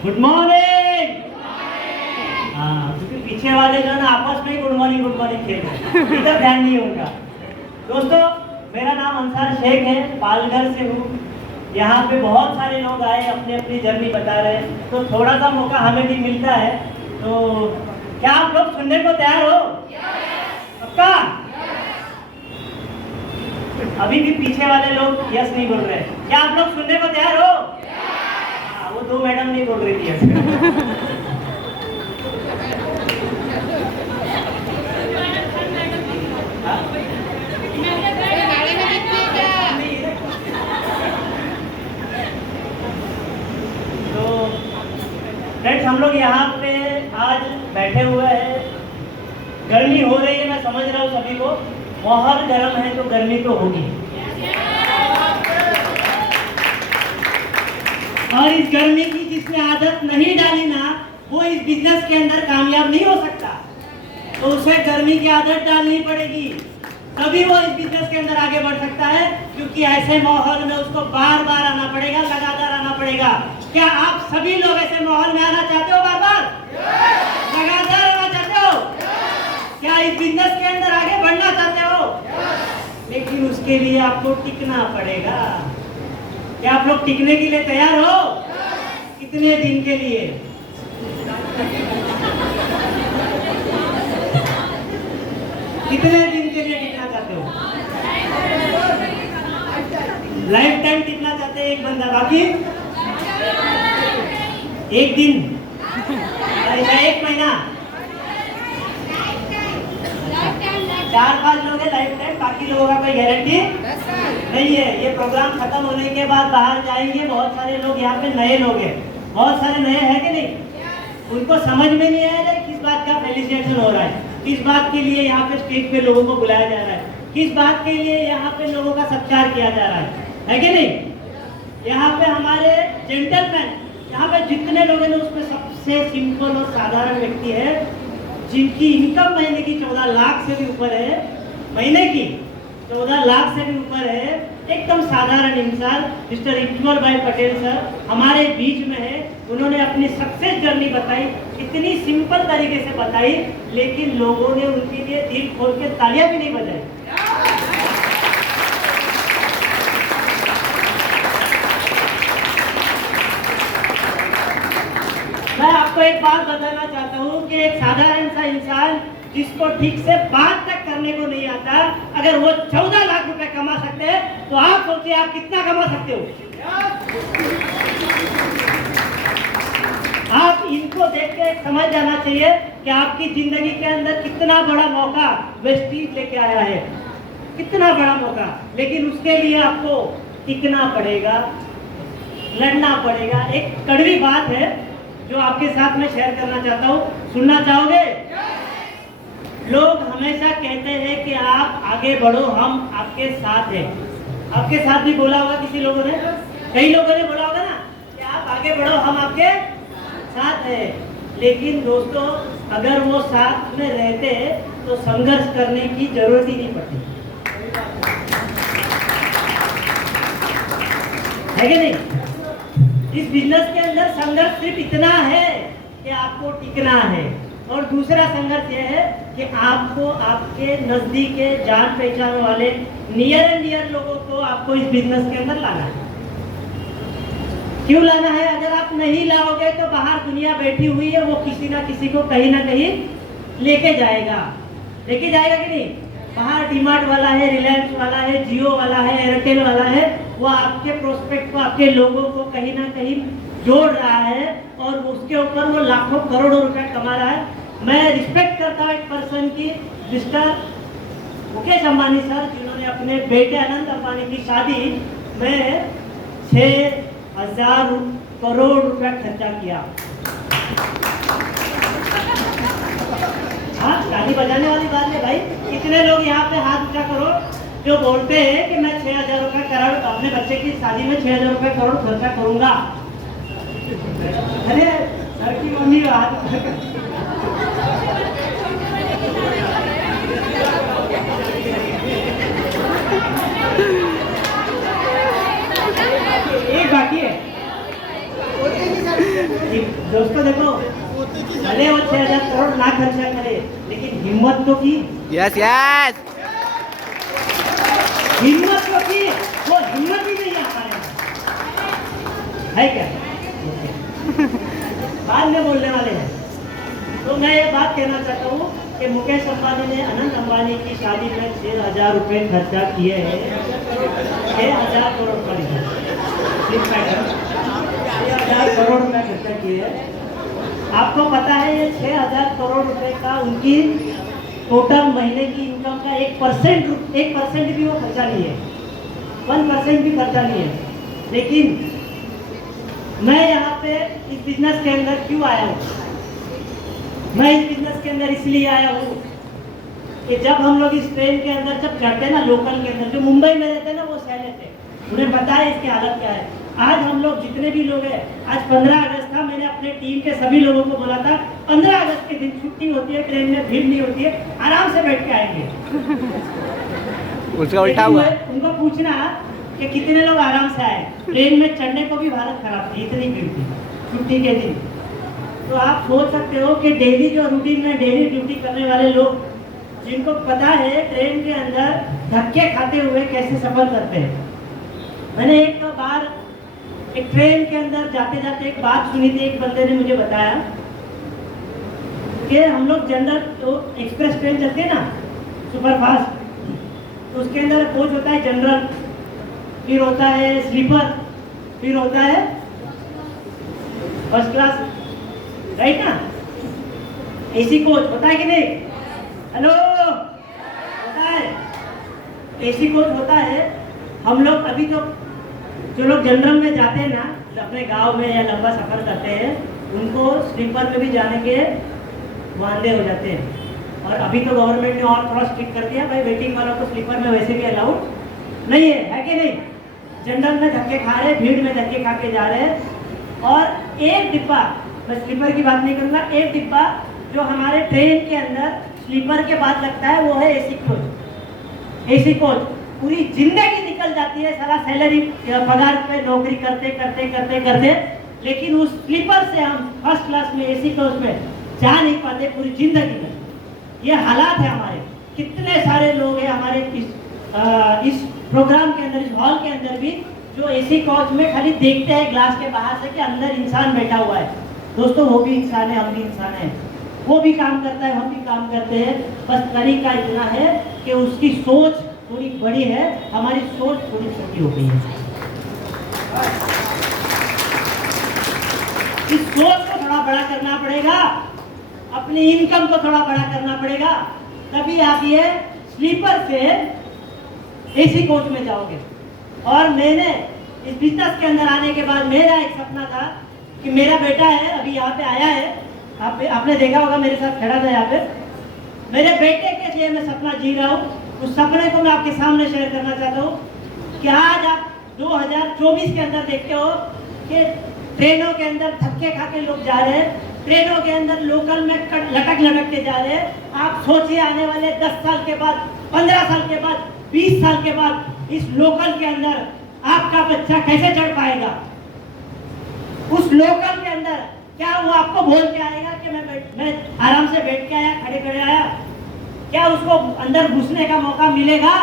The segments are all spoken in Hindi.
Good morning. हाँ, क्योंकि पीछे वाले जो है ना आपस में ही गुड मॉर्निंग खेल रहे हैं, इधर ध्यान नहीं होगा। दोस्तों, मेरा नाम अंसार शेख है, पालघर से हूँ। यहाँ पे बहुत सारे लोग आए, अपनी अपनी जर्नी बता रहे हैं, तो थोड़ा सा मौका हमें भी मिलता है। तो क्या आप लोग सुनने को तैयार हो? पक्का? अभी भी पीछे वाले लोग यस नहीं बोल रहे हैं। क्या आप लोग सुनने को तैयार हो? हाँ, वो दो मैडम नहीं बोल रही थी यस। फ्रेंड्स, हम लोग यहाँ पे आज बैठे हुए हैं। गर्मी हो रही है, मैं समझ रहा हूँ सभी को। माहौल गर्म है तो गर्मी तो होगी, और इस गर्मी की जिसने आदत नहीं डाली ना, वो इस बिजनेस के अंदर कामयाब नहीं हो सकता। तो उसे गर्मी की आदत डालनी पड़ेगी, तभी वो इस बिजनेस के अंदर आगे बढ़ सकता है। क्योंकि ऐसे माहौल में उसको बार बार आना पड़ेगा, लगातार आना पड़ेगा। क्या आप सभी लोग ऐसे माहौल में आना चाहते हो? बार बार लगातार आना चाहते हो? क्या इस बिजनेस के अंदर आगे बढ़ना चाहते हो? लेकिन उसके लिए आपको टिकना पड़ेगा। क्या आप लोग टिकने के लिए तैयार हो? कितने दिन के लिए? कितने दिन के लिए टिकना चाहते हो? लाइफ टाइम टिकना चाहते हैं एक बंदा, बाकी एक दिन, ऐसा एक महीना, 4-5 लोग हैं लाइफ टाइम, बाकी लोगों का कोई गारंटी नहीं है। ये प्रोग्राम खत्म होने के बाद बाहर जाएंगे, बहुत सारे लोग यहाँ पे नए लोग हैं, बहुत सारे नए हैं कि नहीं? उनको समझ में नहीं आया है किस बात का फेलिसिटेशन हो रहा है, किस बात के लिए यहाँ पे स्टेज पे लोगों को बुलाया जा रहा है, किस बात के लिए यहाँ पे लोगों का सत्कार किया जा रहा है कि नहीं? यहाँ पे हमारे जेंटलमैन, यहाँ पे जितने लोग हैं उसमें सबसे सिंपल और साधारण व्यक्ति है, जिनकी इनकम महीने की 14 लाख से भी ऊपर है, महीने की 14 लाख से भी ऊपर है। एकदम साधारण इंसान मिस्टर इकबाल भाई पटेल सर हमारे बीच में है। उन्होंने अपनी सक्सेस जर्नी बताई, इतनी सिंपल तरीके से बताई, लेकिन लोगों ने उनके लिए दिल खोल के तालियां भी नहीं बजाई। मैं आपको एक बात बताना चाहता हूँ कि एक साधारण सा इंसान जिसको ठीक से बात तक करने को नहीं आता, अगर वो 14 लाख रुपए कमा सकते हैं, तो आप सोचिए आप कितना कमा सकते हो। आप इनको देख के समझ जाना चाहिए कि आपकी जिंदगी के अंदर कितना बड़ा मौका वेस्टीज लेके आया है, कितना बड़ा मौका। लेकिन उसके लिए आपको टिकना पड़ेगा, लड़ना पड़ेगा। एक कड़वी बात है जो आपके साथ में शेयर करना चाहता हूँ, सुनना चाहोगे? लोग हमेशा कहते हैं कि आप आगे बढ़ो, हम आपके साथ हैं। आपके साथ भी बोला होगा किसी लोगों ने, कई लोगों ने बोला होगा ना कि आप आगे बढ़ो, हम आपके साथ हैं। लेकिन दोस्तों, अगर वो साथ में रहते तो संघर्ष करने की जरूरत ही नहीं पड़ती, है कि नहीं? इस बिजनेस के अंदर संघर्ष सिर्फ इतना है कि आपको टिकना है, और दूसरा संघर्ष यह है कि आपको आपके नजदीक के जान पहचान वाले नियर एंड डियर लोगों को आपको इस बिजनेस के अंदर लाना है। क्यों लाना है? अगर आप नहीं लाओगे तो बाहर दुनिया बैठी हुई है, वो किसी ना किसी को कहीं ना कहीं लेके जाएगा कि नहीं? बाहर डीमार्ट वाला है, रिलायंस वाला है, जियो वाला है, एयरटेल वाला है, वो आपके प्रोस्पेक्ट को, आपके लोगों को कहीं ना कहीं जोड़ रहा है, और उसके ऊपर वो लाखों करोड़ों रुपए कमा रहा है। मैं रिस्पेक्ट करता हूँ एक पर्सन की, मिस्टर मुकेश अंबानी सर, जिन्होंने अपने बेटे अनंत अंबानी की शादी में 6,000 करोड़ रुपया खर्चा किया। हाँ, गाली बजाने वाली बात है भाई। कितने लोग यहाँ पे हाथ ऊंचा करो जो बोलते हैं कि मैं 6,000 रुपये करोड़ अपने बच्चे की शादी में 6,000 रुपये करोड़ खर्चा करूंगा। अरे सर की मम्मी हाथ एक बाकी है। दोस्तों देखो, भले वो 6,000 करोड़ ना खर्चा करे, लेकिन हिम्मत तो की। Yes yes. हिम्मत तो की, वो हिम्मत ही नहीं आ पाया है क्या? बाद में बोलने वाले हैं। तो मैं ये बात कहना चाहता हूँ कि मुकेश अंबानी ने अनंत अंबानी की शादी में 6,000 रुपये खर्चा किए हैं। 6,000 करोड़ का 6,000 करोड़ रुपये खर्चा किए हैं। आपको पता है ये 6,000 करोड़ रुपए का उनकी टोटल महीने की इनकम का 1% भी वो खर्चा नहीं है, 1% भी खर्चा नहीं है। लेकिन मैं यहाँ पे इस बिजनेस के अंदर क्यों आया हूँ? मैं इस बिजनेस के अंदर इसलिए आया हूँ कि जब हम लोग इस ट्रेन के अंदर जब चढ़ते हैं ना, लोकल के अंदर, जो मुंबई में रहते हैं ना, वो सहले थे, उन्हें पता है इसकी हालत क्या है। आज हम लोग जितने भी लोग हैं, आज 15 अगस्त था, मैंने अपने टीम के सभी लोगों को बोला था 15 अगस्त के दिन छुट्टी होती है, ट्रेन में भीड़ नहीं होती है, आराम से बैठ के आएंगे। उसका उल्टा हुआ। उनको पूछना कि कितने लोग आराम से आए। ट्रेन में चढ़ने को भी हालत खराब थी, इतनी भीड़ थी छुट्टी के दिन। तो आप सोच सकते हो कि डेली जो रूटीन में डेली ड्यूटी करने वाले लोग, जिनको पता है ट्रेन के अंदर धक्के खाते हुए कैसे सफर करते हैं। मैंने एक बार एक ट्रेन के अंदर जाते जाते एक बात सुनी थी। एक बंदे ने मुझे बताया कि हम लोग जनरल तो एक्सप्रेस ट्रेन चलती है ना, सुपर फास्ट, तो उसके अंदर कोच होता है जनरल, फिर होता है स्लीपर, फिर होता है फर्स्ट क्लास, राइट ना? एसी कोच होता है कि नहीं? हेलो, होता है। एसी कोच होता है। हम लोग अभी तो जो लोग जनरल में जाते हैं ना, अपने गांव में या लंबा सफर करते हैं, उनको स्लीपर में भी जाने के वादे हो जाते हैं। और अभी तो गवर्नमेंट ने और थोड़ा स्ट्रिक्ट कर दिया, भाई वेटिंग वालों को स्लीपर में वैसे भी अलाउड नहीं है कि नहीं? जनरल में धक्के खा रहे, भीड़ में धक्के खा के जा रहे हैं। और एक डिब्बा, मैं स्लीपर की बात नहीं करूँगा, एक डिब्बा जो हमारे ट्रेन के अंदर स्लीपर के बाद लगता है, वो है एसी कोच। एसी कोच पूरी जिंदगी निकल जाती है, सारा सैलरी पगार पे नौकरी करते करते करते करते, लेकिन उस स्लीपर से हम फर्स्ट क्लास में एसी कोच में जा नहीं पाते पूरी जिंदगी में। ये हालात है हमारे। कितने सारे लोग हैं हमारे इस प्रोग्राम के अंदर, इस हॉल के अंदर भी, जो एसी कोच में खाली देखते हैं ग्लास के बाहर से कि अंदर इंसान बैठा हुआ है। दोस्तों, वो भी इंसान है, हम भी इंसान हैं। वो भी काम करता है, हम भी काम करते हैं। बस तरीका इतना है कि उसकी सोच थोड़ी बड़ी है, हमारी सोच थोड़ी छोटी हो गई है। इस सोच को थोड़ा बड़ा करना पड़ेगा, अपनी इनकम को थोड़ा बड़ा करना पड़ेगा, तभी आप ये स्लीपर से एसी कोच में जाओगे। और मैंने इस बिजनेस के अंदर आने के बाद मेरा एक सपना था कि मेरा बेटा है, अभी यहाँ पे आया है, आपने देखा होगा, मेरे साथ खड़ा था यहाँ पे। मेरे बेटे के लिए मैं सपना जी रहा हूँ। उस सपने को मैं आपके सामने शेयर करना चाहता हूँ कि आज आप 2024 के अंदर देखते हो कि ट्रेनों के अंदर धक्के खा के लोग जा रहे हैं, ट्रेनों के अंदर लोकल में लटक लटक के जा रहे हैं। आप सोचिए आने वाले 10 साल के बाद, 15 साल के बाद, 20 साल के बाद इस लोकल के अंदर आपका बच्चा कैसे चढ़ पाएगा? उस लोकल के अंदर क्या वो आपको बोल के आएगा कि मैं आराम से बैठ के आया, खड़े खड़े आया? क्या उसको अंदर घुसने का मौका मिलेगा?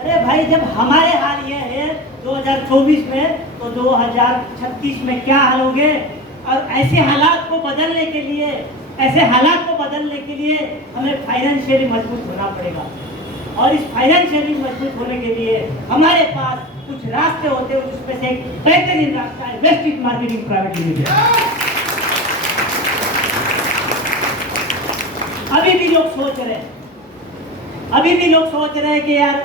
अरे भाई, जब हमारे हाल ये है 2024 में, तो 2036 में क्या हाल होंगे? और ऐसे हालात को बदलने के लिए, हमें फाइनेंशियली मजबूत होना पड़ेगा। और इस फाइनेंशियली मजबूत होने के लिए हमारे पास कुछ रास्ते होते हैं, उसमें से एक बेहतरीन रास्ता है वेस्टिज मार्केटिंग प्राइवेट लिमिटेड। अभी भी लोग सोच रहे हैं कि यार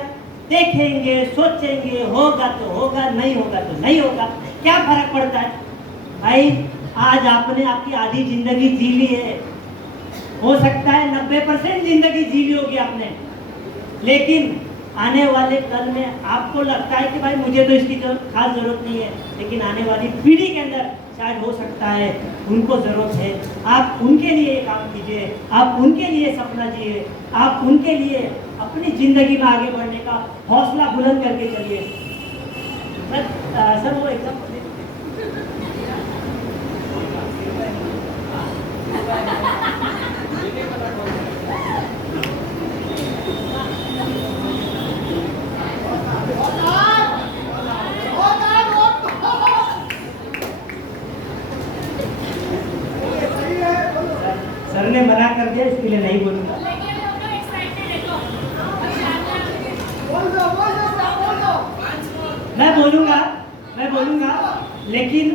देखेंगे, सोचेंगे, होगा तो होगा, नहीं होगा तो नहीं होगा, क्या फर्क पड़ता है? भाई, आज आपने आपकी आधी जिंदगी जी ली है, हो सकता है 90% जिंदगी जी ली होगी आपने, लेकिन आने वाले कल में आपको लगता है कि भाई मुझे तो इसकी खास जरूरत नहीं है, लेकिन आने वाली पीढ़ी के अंदर शायद हो सकता है उनको जरूरत है। आप उनके लिए काम कीजिए, आप उनके लिए सपना जिए, आप उनके लिए अपनी जिंदगी में आगे बढ़ने का हौसला बुलंद करके चलिए। सर, वो एग्जाम्पल ने मना कर दिया, इसके लिए नहीं बोलूंगा। मैं बोलूंगा, लेकिन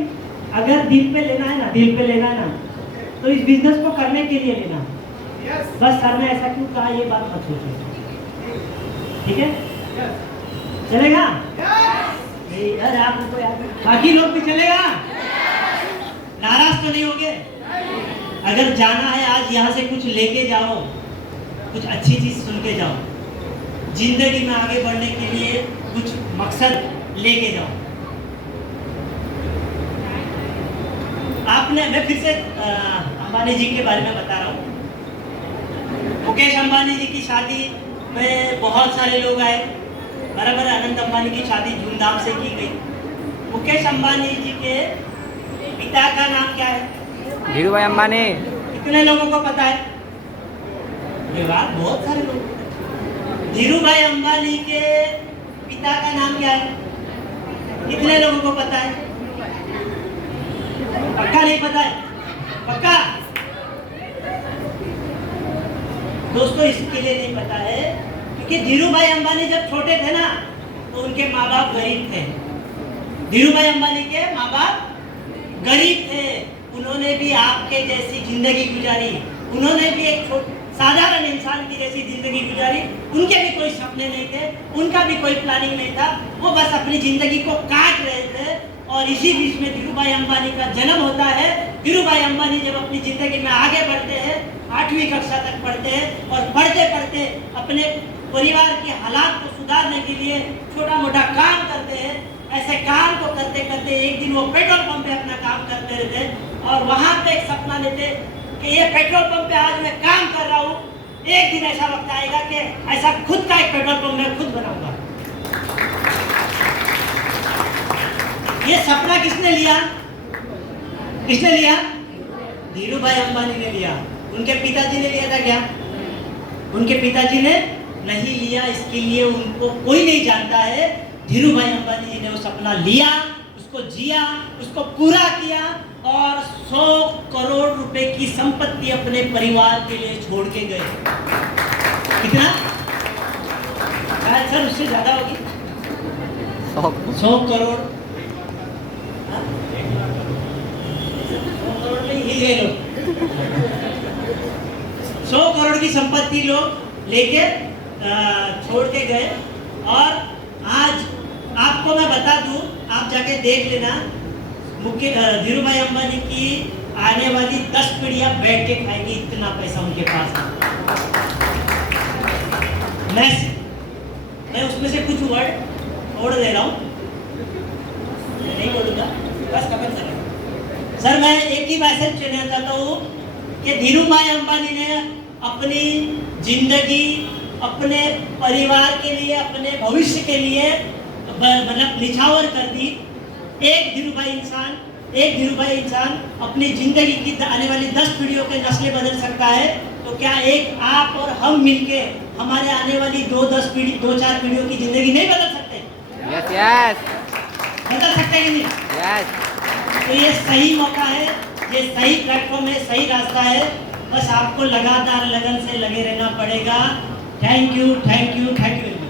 अगर दिल पे लेना है ना, तो इस बिजनेस को करने के लिए लेना। बस सर ने ऐसा क्यों कहा, ये बात मत सोचिए, ठीक है? चलेगा? यार आपको याद, बाकी लोग भी चलेगा? नाराज तो नहीं होगे? अगर जाना है आज यहाँ से कुछ लेके जाओ, कुछ अच्छी चीज सुन के जाओ, जिंदगी में आगे बढ़ने के लिए कुछ मकसद लेके जाओ। आपने, मैं फिर से अंबानी जी के बारे में बता रहा हूँ। मुकेश अंबानी जी की शादी में बहुत सारे लोग आए, बराबर। अनंत अंबानी की शादी धूमधाम से की गई। मुकेश अंबानी जी के पिता का नाम क्या है? धीरू भाई अंबानी। कितने लोगों को पता है? ये बात बहुत सारे लोग। धीरू भाई अंबानी के पिता का नाम क्या है? कितने लोगों को पता है? पक्का नहीं पता है? पक्का? दोस्तों इसके लिए नहीं पता है क्योंकि धीरू भाई अंबानी जब छोटे थे ना, तो उनके माँ बाप गरीब थे। धीरू भाई अंबानी के माँ बाप गरीब थे। उन्होंने भी आपके जैसी जिंदगी गुजारी, उन्होंने भी एक साधारण इंसान की जैसी जिंदगी गुजारी। उनके भी कोई सपने नहीं थे, उनका भी कोई प्लानिंग नहीं था, वो बस अपनी जिंदगी को काट रहे थे। और इसी बीच में धीरू भाई अंबानी का जन्म होता है। धीरू भाई अंबानी जब अपनी जिंदगी में आगे बढ़ते हैं, 8वीं कक्षा तक पढ़ते हैं, और पढ़ते पढ़ते अपने परिवार के हालात को सुधारने के लिए छोटा मोटा काम करते हैं। ऐसे काम को करते करते एक दिन वो पेट्रोल पंप पे अपना काम करते रहते और वहां पे एक सपना लेते कि ये पेट्रोल पंप पे आज मैं काम कर रहा हूँ, एक दिन ऐसा वक्त आएगा कि ऐसा खुद का एक पेट्रोल पंप मैं खुद बनाऊंगा। ये सपना किसने लिया? किसने लिया? धीरू भाई अंबानी ने लिया। उनके पिताजी ने लिया था क्या? उनके पिताजी ने नहीं लिया। इसके लिए उनको कोई नहीं जानता है। धीरू भाई अंबानी जी ने वो सपना लिया, उसको जिया, उसको पूरा किया और 100 करोड़ रुपए की संपत्ति अपने परिवार के लिए छोड़ के गए। कितना? शायद सर उससे ज्यादा होगी। 100 करोड़। 100 करोड़ में ही गए लोग। 100 करोड़ की संपत्ति लोग लेके छोड़ के गए। और आज आपको मैं बता दूं, आप जाके देख लेना, धीरू भाई अंबानी की आने वाली 10 पीढ़ियां बैठ के खाएंगी, इतना पैसा उनके पास है। मैं उसमें से कुछ वर्ड ओढ़ दे रहा हूं, नहीं बोलूंगा, बस खबर करें। सर मैं एक ही मैसेज देना चाहता हूँ कि धीरू भाई अंबानी ने अपनी जिंदगी अपने परिवार के लिए, अपने भविष्य के लिए मतलब निछावर कर दी। एक धीरू भाई इंसान अपनी जिंदगी की आने वाली 10 पीढ़ियों के नस्लें बदल सकता है। तो क्या एक आप और हम मिलके हमारे आने वाली 2-4 पीढ़ियों की जिंदगी नहीं बदल सकते? Yes yes. बदल सकते हैं नहीं? यस। तो ये सही मौका है, ये सही प्लेटफॉर्म है, सही रास्ता है। बस आपको लगातार लगन से लगे रहना पड़ेगा। Thank you very much.